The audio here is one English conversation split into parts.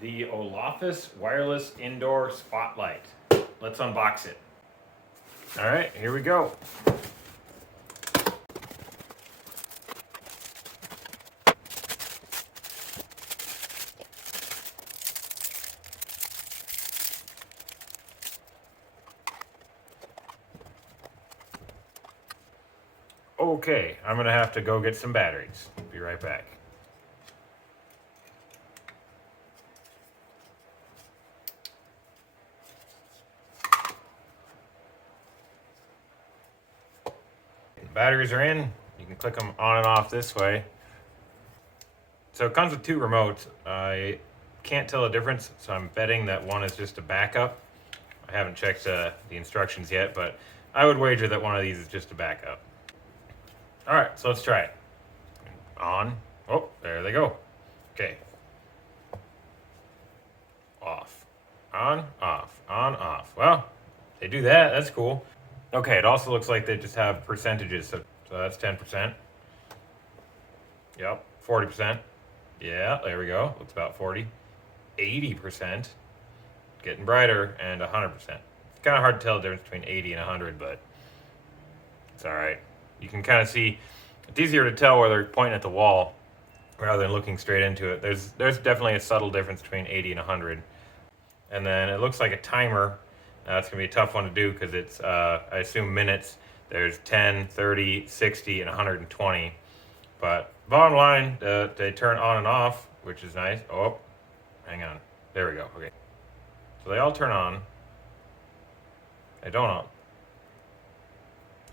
the Olafus wireless indoor spotlight. Let's unbox it. All right, here we go. Okay, I'm gonna have to go get some batteries. Be right back. Batteries are in. You can click them on and off this way. So it comes with two remotes. I can't tell the difference, so I'm betting that one is just a backup. I haven't checked the instructions yet, but I would wager that one of these is just a backup. All right, so let's try it. On. Oh, there they go. Okay. Off. On, off, on, off. Well, they do that. That's cool. Okay, it also looks like they just have percentages. So that's 10%. Yep, 40%. Yeah, there we go. Looks about 40. 80%. Getting brighter, and 100%. It's kind of hard to tell the difference between 80 and 100, but it's all right. You can kind of see, it's easier to tell where they're pointing at the wall rather than looking straight into it. There's definitely a subtle difference between 80 and 100. And then it looks like a timer. That's going to be a tough one to do because it's, I assume, minutes. There's 10, 30, 60, and 120. But bottom line, they turn on and off, which is nice. Oh, hang on. There we go. Okay. So they all turn on. They don't all.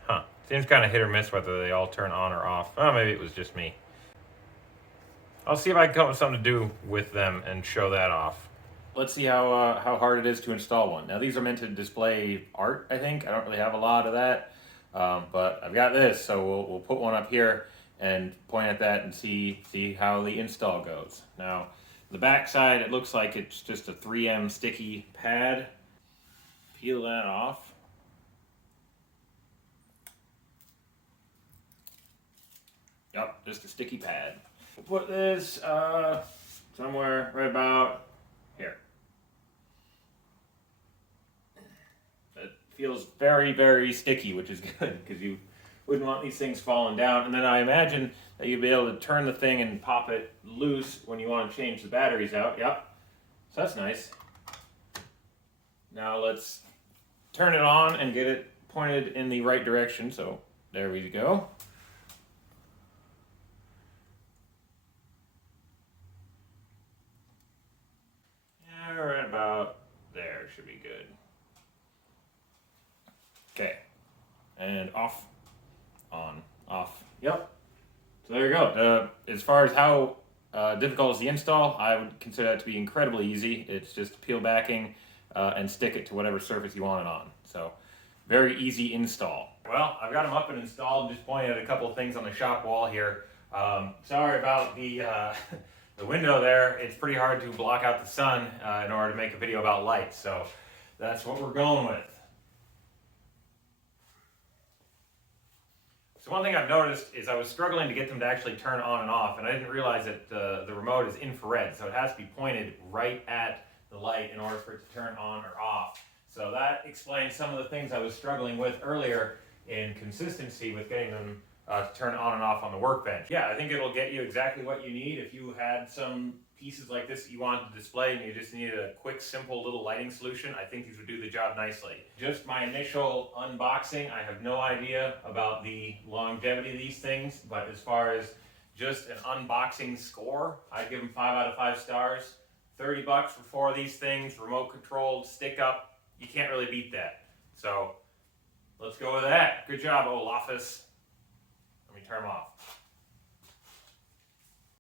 Huh. Seems kind of hit or miss whether they all turn on or off. Oh, maybe it was just me. I'll see if I can come up with something to do with them and show that off. Let's see how hard it is to install one. Now these are meant to display art, I think. I don't really have a lot of that, but I've got this, so we'll put one up here and point at that and see how the install goes. Now, the back side, it looks like it's just a 3M sticky pad. Peel that off. Yep, just a sticky pad. We'll put this somewhere right about here. It feels very, very sticky, which is good because you wouldn't want these things falling down. And then I imagine that you'll be able to turn the thing and pop it loose when you want to change the batteries out. Yep. So that's nice. Now let's turn it on and get it pointed in the right direction. So there we go. Yeah, right about there should be good. Okay. And off. On, off. Yep. So there you go. As far as how difficult is the install, I would consider that to be incredibly easy. It's just peel backing and stick it to whatever surface you want it on. So very easy install. Well, I've got them up and installed. Just pointing at a couple of things on the shop wall here. Sorry about the the window there. It's pretty hard to block out the sun in order to make a video about lights. So that's what we're going with. So one thing I've noticed is I was struggling to get them to actually turn on and off, and I didn't realize that the remote is infrared, so it has to be pointed right at the light in order for it to turn on or off. So that explains some of the things I was struggling with earlier in consistency with getting them to turn on and off on the workbench. Yeah, I think it'll get you exactly what you need. If you had some pieces like this that you wanted to display and you just needed a quick, simple little lighting solution, I think these would do the job nicely. Just my initial unboxing, I have no idea about the longevity of these things, but as far as just an unboxing score, I'd give them 5 out of 5 stars. $30 for 4 of these things, remote controlled, stick up. You can't really beat that. So let's go with that. Good job, Olafus. Let me turn them off.